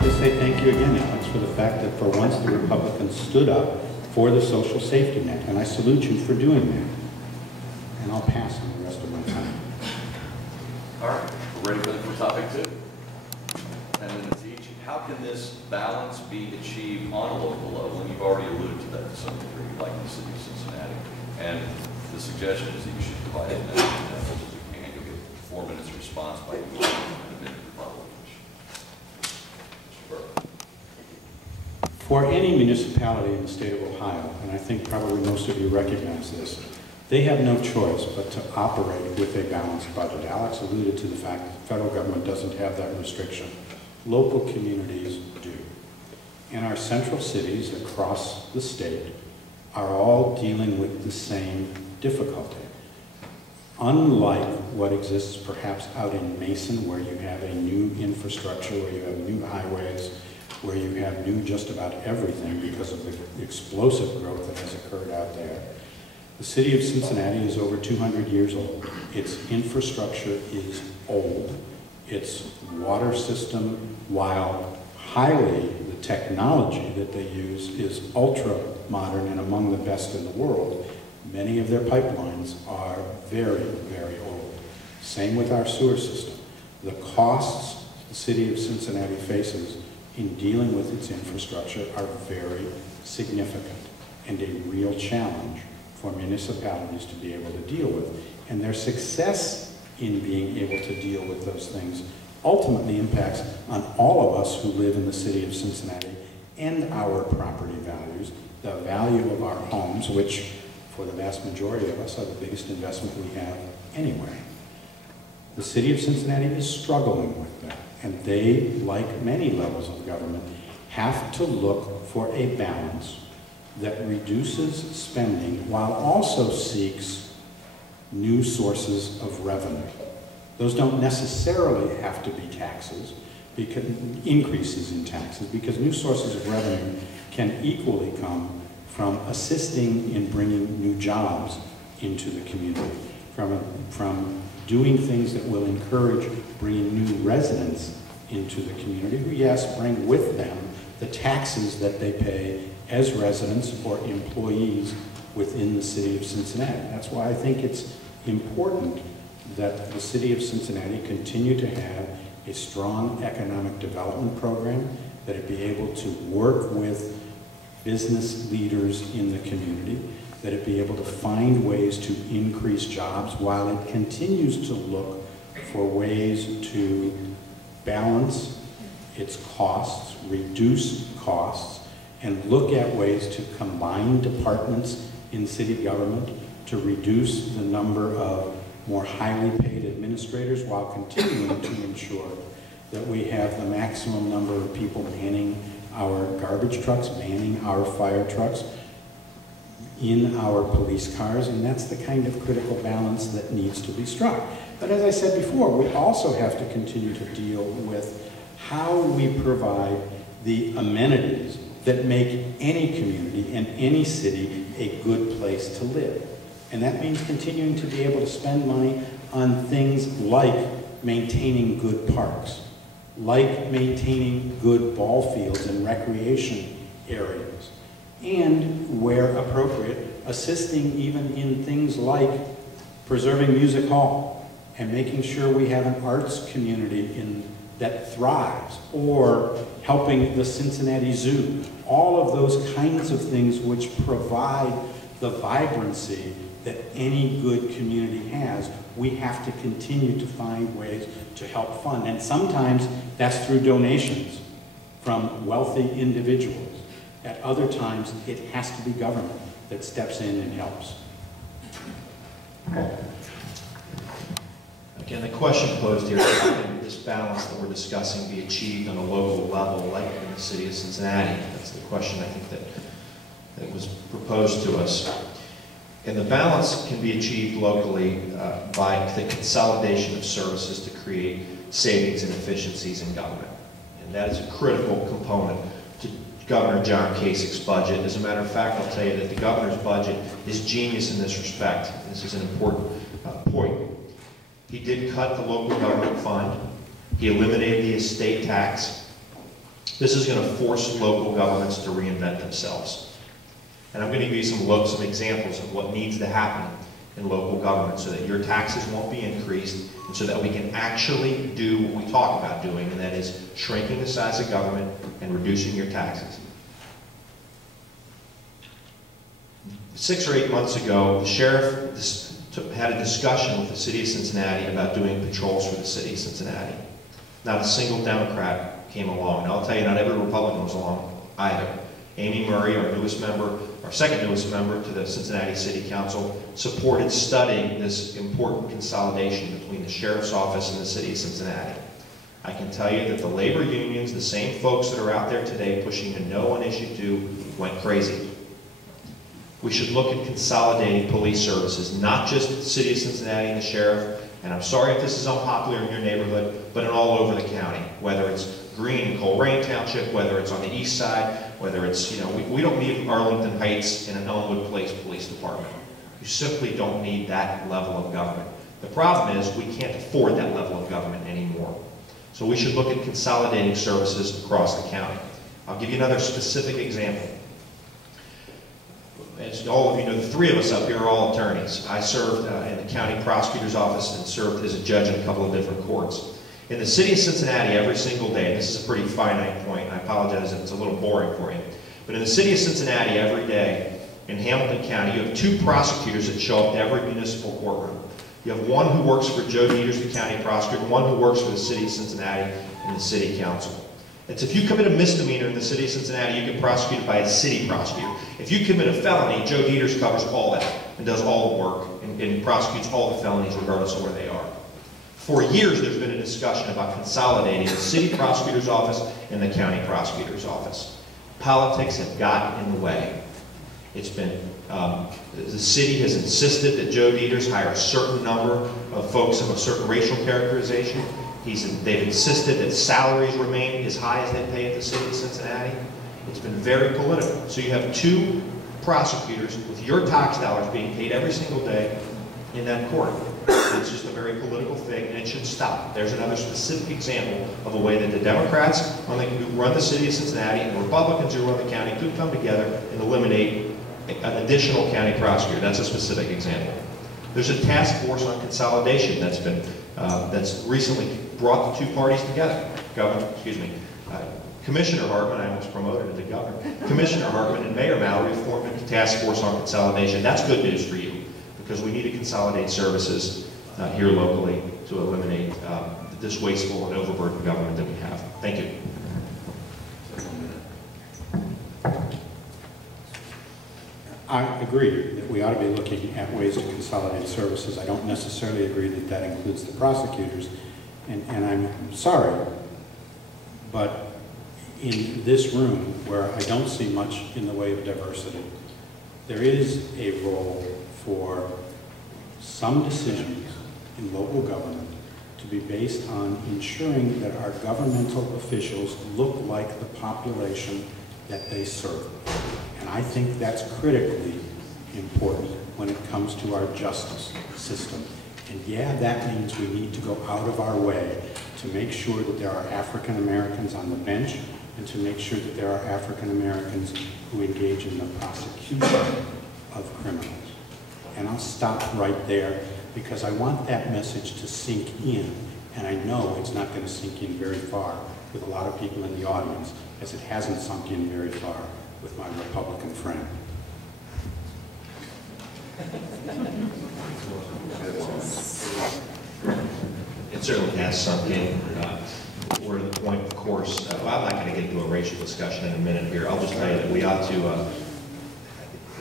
simply say thank you again, Alex, for the fact that for once the Republicans stood up for the social safety net, and I salute you for doing that. And I'll pass on the rest of my time. All right, we're ready for topic 2. 10 minutes each. How can this balance be achieved on a local level? And you've already alluded to that to some degree, like the city of Cincinnati. And the suggestion is that you should divide it into as much as you can. You'll get 4 minutes response by each and a minute rebuttal. Mr. Burke. For any municipality in the state of Ohio, and I think probably most of you recognize this, they have no choice but to operate with a balanced budget. Alex alluded to the fact that the federal government doesn't have that restriction. Local communities do. And our central cities across the state are all dealing with the same difficulty. Unlike what exists perhaps out in Mason, where you have a new infrastructure, where you have new highways, where you have new just about everything because of the explosive growth that has occurred out there, the city of Cincinnati is over 200 years old. Its infrastructure is old. Its water system, while highly, the technology that they use is ultra modern and among the best in the world, many of their pipelines are very, very old. Same with our sewer system. The costs the city of Cincinnati faces in dealing with its infrastructure are very significant and a real challenge for municipalities to be able to deal with. And their success in being able to deal with those things ultimately impacts on all of us who live in the city of Cincinnati and our property values, the value of our homes, which for the vast majority of us are the biggest investment we have anyway. The city of Cincinnati is struggling with that, and they, like many levels of government, have to look for a balance that reduces spending while also seeks new sources of revenue. Those don't necessarily have to be taxes, because increases in taxes, because new sources of revenue can equally come from assisting in bringing new jobs into the community, from doing things that will encourage bringing new residents into the community who, yes, bring with them the taxes that they pay as residents or employees within the city of Cincinnati. That's why I think it's important that the city of Cincinnati continue to have a strong economic development program, that it be able to work with business leaders in the community, that it be able to find ways to increase jobs while it continues to look for ways to balance its costs, reduce costs, and look at ways to combine departments in city government to reduce the number of more highly paid administrators while continuing to ensure that we have the maximum number of people manning our garbage trucks, manning our fire trucks, in our police cars, and that's the kind of critical balance that needs to be struck. But as I said before, we also have to continue to deal with how we provide the amenities that make any community and any city a good place to live. And that means continuing to be able to spend money on things like maintaining good parks, like maintaining good ball fields and recreation areas, and where appropriate, assisting even in things like preserving Music Hall and making sure we have an arts community that thrives, or helping the Cincinnati Zoo. All of those kinds of things which provide the vibrancy that any good community has, we have to continue to find ways to help fund. And sometimes that's through donations from wealthy individuals. At other times, it has to be government that steps in and helps. Again, the question posed here is how can this balance that we're discussing be achieved on a local level, like in the city of Cincinnati? That's the question I think that was proposed to us. And the balance can be achieved locally by the consolidation of services to create savings and efficiencies in government. And that is a critical component to Governor John Kasich's budget. As a matter of fact, I'll tell you that the governor's budget is genius in this respect. This is an important point. He did cut the local government fund. He eliminated the estate tax. This is going to force local governments to reinvent themselves. And I'm going to give you some examples of what needs to happen in local government so that your taxes won't be increased and so that we can actually do what we talk about doing, and that is shrinking the size of government and reducing your taxes. 6 or 8 months ago, the sheriff had a discussion with the city of Cincinnati about doing patrols for the city of Cincinnati. Not a single Democrat came along. And I'll tell you, not every Republican was along either. Amy Murray, our newest member, our second newest member to the Cincinnati City Council, supported studying this important consolidation between the sheriff's office and the city of Cincinnati. I can tell you that the labor unions, the same folks that are out there today pushing a no on issue 2, went crazy. We should look at consolidating police services, not just the city of Cincinnati and the sheriff, and I'm sorry if this is unpopular in your neighborhood, but in all over the county, whether it's Greene and Coleraine Township, whether it's on the east side, whether it's, we don't need Arlington Heights and an Elmwood Place Police Department. You simply don't need that level of government. The problem is we can't afford that level of government anymore. So we should look at consolidating services across the county. I'll give you another specific example. As all of you know, the 3 of us up here are all attorneys. I served in the county prosecutor's office and served as a judge in a couple of different courts. In the city of Cincinnati, every single day, this is a pretty finite point, I apologize if it's a little boring for you, but in the city of Cincinnati, every day, in Hamilton County, you have 2 prosecutors that show up to every municipal courtroom. You have one who works for Joe Dieters, the county prosecutor, and one who works for the city of Cincinnati and the city council. It's if you commit a misdemeanor in the city of Cincinnati, you get prosecuted by a city prosecutor. If you commit a felony, Joe Dieters covers all that and does all the work and prosecutes all the felonies regardless of where they are. For years, there's been a discussion about consolidating the city prosecutor's office and the county prosecutor's office. Politics have gotten in the way. It's been, the city has insisted that Joe Dieters hire a certain number of folks of a certain racial characterization. They've insisted that salaries remain as high as they pay at the city of Cincinnati. It's been very political. So you have 2 prosecutors with your tax dollars being paid every single day in that court. It's just a very political thing, and it should stop. There's another specific example of a way that the Democrats who run the city of Cincinnati and the Republicans who run the county could come together and eliminate an additional county prosecutor. That's a specific example. There's a task force on consolidation that's been that's recently brought the 2 parties together. Commissioner Hartman, I almost promoted him to governor. Commissioner Hartman and Mayor Mallory formed a task force on consolidation. That's good news for you, because we need to consolidate services here locally to eliminate this wasteful and overburdened government that we have. Thank you. I agree that we ought to be looking at ways to consolidate services. I don't necessarily agree that that includes the prosecutors, and I'm sorry, but in this room, where I don't see much in the way of diversity, there is a role for some decisions in local government to be based on ensuring that our governmental officials look like the population that they serve. And I think that's critically important when it comes to our justice system. And yeah, that means we need to go out of our way to make sure that there are African Americans on the bench and to make sure that there are African Americans who engage in the prosecution of criminals. And I'll stop right there because I want that message to sink in, and I know it's not going to sink in very far with a lot of people in the audience, as it hasn't sunk in very far with my Republican friend. It certainly has sunk in. We're at the point, of course, well, I'm not going to get into a racial discussion in a minute here. I'll just tell you that we ought to,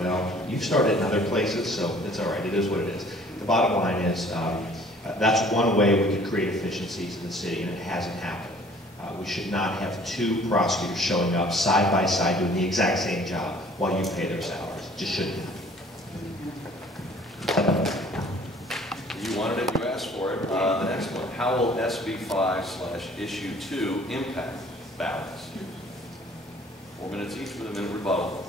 well, you've started in other places, so it's all right. It is what it is. The bottom line is that's one way we could create efficiencies in the city, and it hasn't happened. We should not have 2 prosecutors showing up side by side doing the exact same job while you pay their salaries. It just shouldn't happen. You wanted it, you asked for it. The next one, how will SB 5/issue 2 impact balance? 4 minutes each with a minute rebuttal.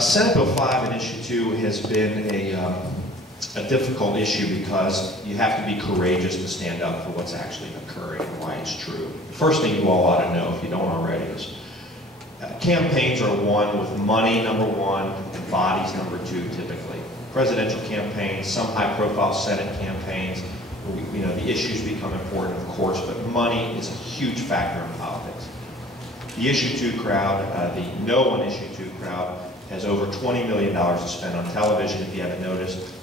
Senate Bill 5 and Issue 2 has been a a difficult issue because you have to be courageous to stand up for what's actually occurring and why it's true. The first thing you all ought to know, if you don't already, is campaigns are won with money, number one, and bodies, number two, typically. Presidential campaigns, some high-profile Senate campaigns, you know, the issues become important, of course, but money is a huge factor in politics. The Issue 2 crowd, the No on Issue 2 crowd, has over $20 million to spend on television, if you haven't noticed.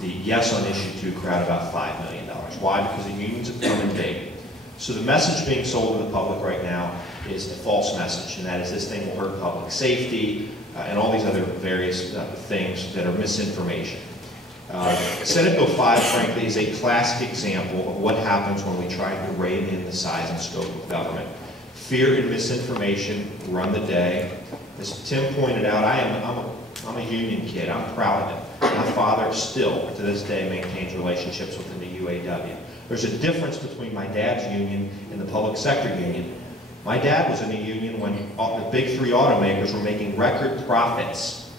The Yes on Issue 2 crowd, about $5 million. Why? Because the unions have come in big. So the message being sold to the public right now is a false message, and that is this thing will hurt public safety and all these other various things that are misinformation. Senate Bill 5, frankly, is a classic example of what happens when we try to rein in the size and scope of government. Fear and misinformation run the day. As Tim pointed out, I'm a union kid. I'm proud of it. My father still, to this day, maintains relationships within the UAW. There's a difference between my dad's union and the public sector union. My dad was in a union when the big three automakers were making record profits.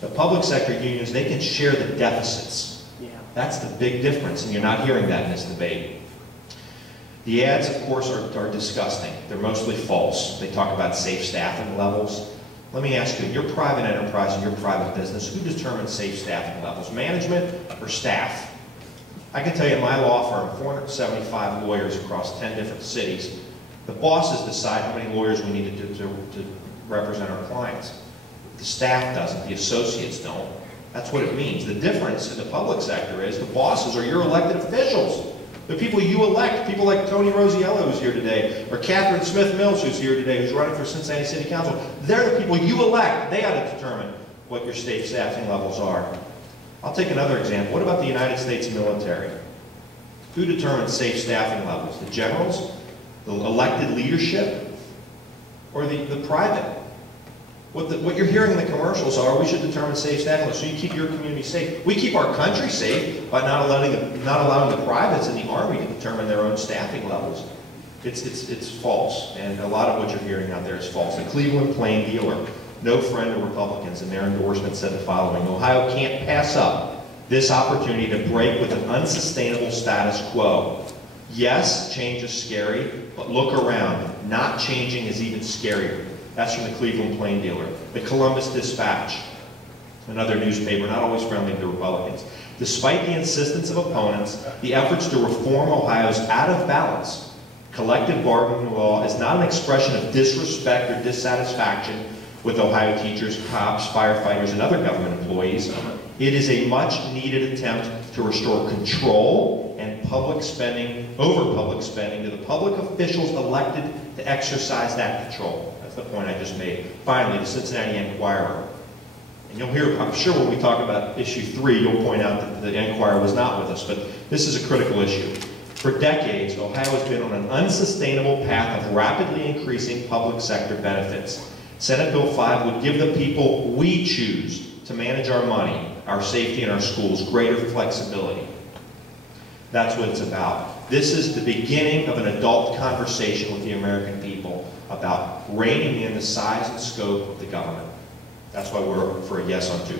The public sector unions, they can share the deficits. Yeah. That's the big difference, and you're not hearing that in this debate. The ads, of course, are disgusting. They're mostly false. They talk about safe staffing levels. Let me ask you, your private enterprise and your private business, who determines safe staffing levels, management or staff? I can tell you in my law firm, 475 lawyers across 10 different cities, the bosses decide how many lawyers we need to represent our clients. The staff doesn't, the associates don't. That's what it means. The difference in the public sector is the bosses are your elected officials. The people you elect, people like Tony Rosiello who's here today, or Catherine Smith Mills who's here today, who's running for Cincinnati City Council. They're the people you elect. They ought to determine what your state staffing levels are. I'll take another example. What about the United States military? Who determines safe staffing levels? The generals, the elected leadership, or the private? What you're hearing in the commercials are, we should determine safe staffing levels so you keep your community safe. We keep our country safe by not allowing the privates in the Army to determine their own staffing levels. It's false, and a lot of what you're hearing out there is false. The Cleveland Plain Dealer, no friend of Republicans, in their endorsement said the following: Ohio can't pass up this opportunity to break with an unsustainable status quo. Yes, change is scary, but look around. Not changing is even scarier. That's from the Cleveland Plain Dealer. The Columbus Dispatch, another newspaper not always friendly to Republicans. Despite the insistence of opponents, the efforts to reform Ohio's out of balance collective bargaining law is not an expression of disrespect or dissatisfaction with Ohio teachers, cops, firefighters, and other government employees. It is a much-needed attempt to restore control and public spending, over public spending, to the public officials elected to exercise that control. The point I just made. Finally, the Cincinnati Enquirer. And you'll hear, I'm sure when we talk about issue 3, you'll point out that the Enquirer was not with us, but this is a critical issue. For decades, Ohio has been on an unsustainable path of rapidly increasing public sector benefits. Senate Bill 5 would give the people we choose to manage our money, our safety, and our schools greater flexibility. That's what it's about. This is the beginning of an adult conversation with the American people about reining in the size and scope of the government. That's why we're for a yes on 2.